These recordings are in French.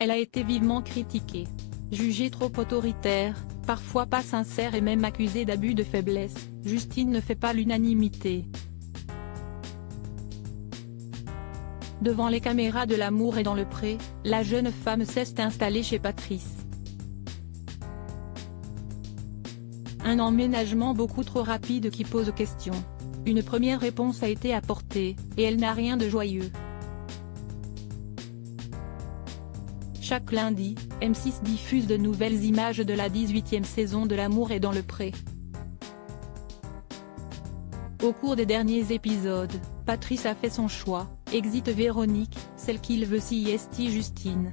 Elle a été vivement critiquée. Jugée trop autoritaire, parfois pas sincère et même accusée d'abus de faiblesse, Justine ne fait pas l'unanimité. Devant les caméras de L'amour est dans le pré, la jeune femme s'est installée chez Patrice. Un emménagement beaucoup trop rapide qui pose question. Une première réponse a été apportée, et elle n'a rien de joyeux. Chaque lundi, M6 diffuse de nouvelles images de la 18e saison de L'amour est dans le pré. Au cours des derniers épisodes, Patrice a fait son choix, exit Véronique, celle qu'il veut CIST Justine.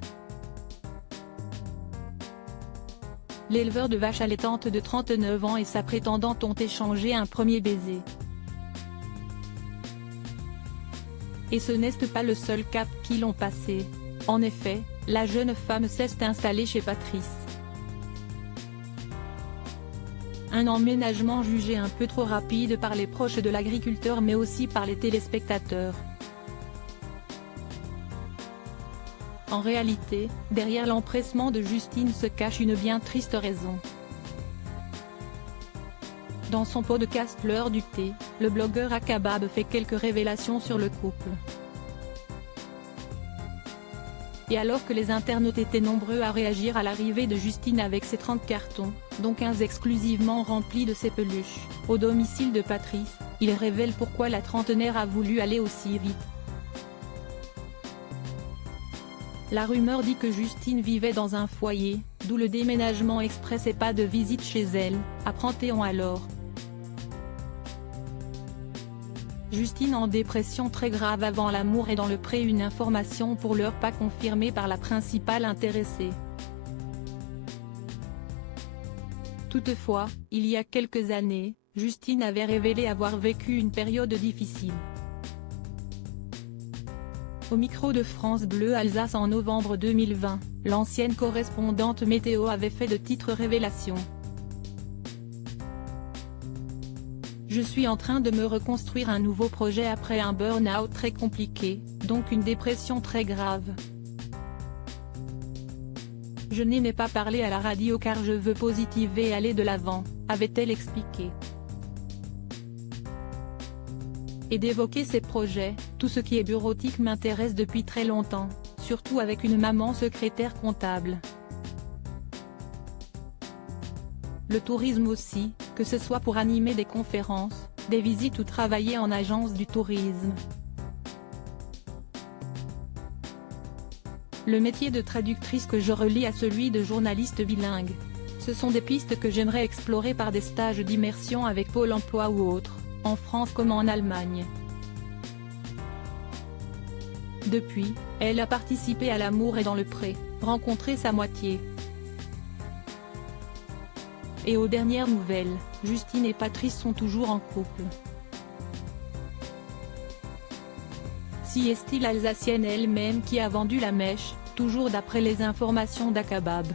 L'éleveur de vaches allaitantes de 39 ans et sa prétendante ont échangé un premier baiser. Et ce n'est pas le seul cap qu'ils ont passé. En effet, la jeune femme s'est installée chez Patrice. Un emménagement jugé un peu trop rapide par les proches de l'agriculteur mais aussi par les téléspectateurs. En réalité, derrière l'empressement de Justine se cache une bien triste raison. Dans son podcast L'heure du thé, le blogueur Akabab fait quelques révélations sur le couple. Et alors que les internautes étaient nombreux à réagir à l'arrivée de Justine avec ses 30 cartons, dont 15 exclusivement remplis de ses peluches, au domicile de Patrice, il révèle pourquoi la trentenaire a voulu aller aussi vite. La rumeur dit que Justine vivait dans un foyer, d'où le déménagement express et pas de visite chez elle, apprend-on alors. Justine en dépression très grave avant L'amour est dans le pré, une information pour l'heure pas confirmée par la principale intéressée. Toutefois, il y a quelques années, Justine avait révélé avoir vécu une période difficile. Au micro de France Bleu Alsace en novembre 2020, l'ancienne correspondante météo avait fait de titres révélations. Je suis en train de me reconstruire un nouveau projet après un burn-out très compliqué, donc une dépression très grave. Je n'ai pas parlé à la radio car je veux positiver et aller de l'avant, avait-elle expliqué. Et d'évoquer ses projets, tout ce qui est bureautique m'intéresse depuis très longtemps, surtout avec une maman secrétaire comptable. Le tourisme aussi, que ce soit pour animer des conférences, des visites ou travailler en agence du tourisme. Le métier de traductrice que je relie à celui de journaliste bilingue. Ce sont des pistes que j'aimerais explorer par des stages d'immersion avec Pôle emploi ou autres, en France comme en Allemagne. Depuis, elle a participé à L'amour est dans le pré, rencontré sa moitié. Et aux dernières nouvelles, Justine et Patrice sont toujours en couple. Si est-il l'Alsacienne elle-même qui a vendu la mèche, toujours d'après les informations d'Akabab.